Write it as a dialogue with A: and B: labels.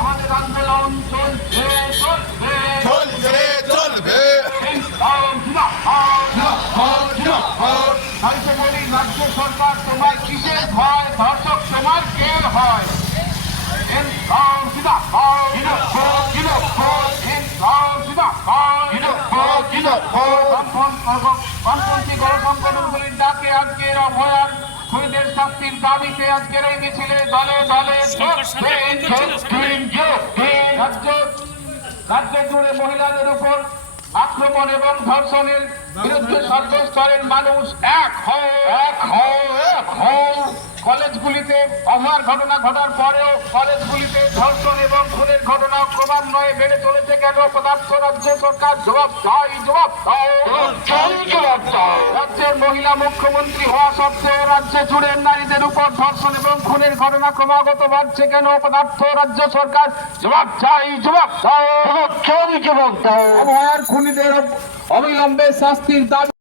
A: আমাদের আন্দোলন চলছে চলবে চলছে চলবে হয়তো বলি রাজ্য সরকার তোমায় কিসের ভয় ধর্ষক তোমার কে হয়? বামপন্থী গণসংগঠনগুলির ডাকে আজকের অভয়ার খুনিদের শাস্তির দাবিতে আজকের এই মিছিলে দলে দলে রাজ্য রাজ্য জুড়ে মহিলাদের উপর আক্রমণ এবং ধর্ষণের বিরুদ্ধে সর্বস্তরের মানুষ এক হও এক হও এক হও কলেজগুলিতে অভার ঘটনা ঘটার পরেও কলেজগুলিতে ধর্ষণ এবং খুনের ঘটনা ক্রমান্বয়ে বেড়ে চলেছে কেন? পদার্থ রাজ্য সরকার জবাব চাই জবাব দাও। মহিলা মুখ্যমন্ত্রী হওয়া সত্ত্বেও রাজ্য জুড়ে নারীদের উপর ধর্ষণ এবং খুনের ঘটনা ক্রমাগত বাড়ছে। কেন পদার্থ রাজ্য সরকার? জবাব চাই জবাব দাও চাই জবাব দাও খুনিদের অবিলম্বে শাস্তির দাবি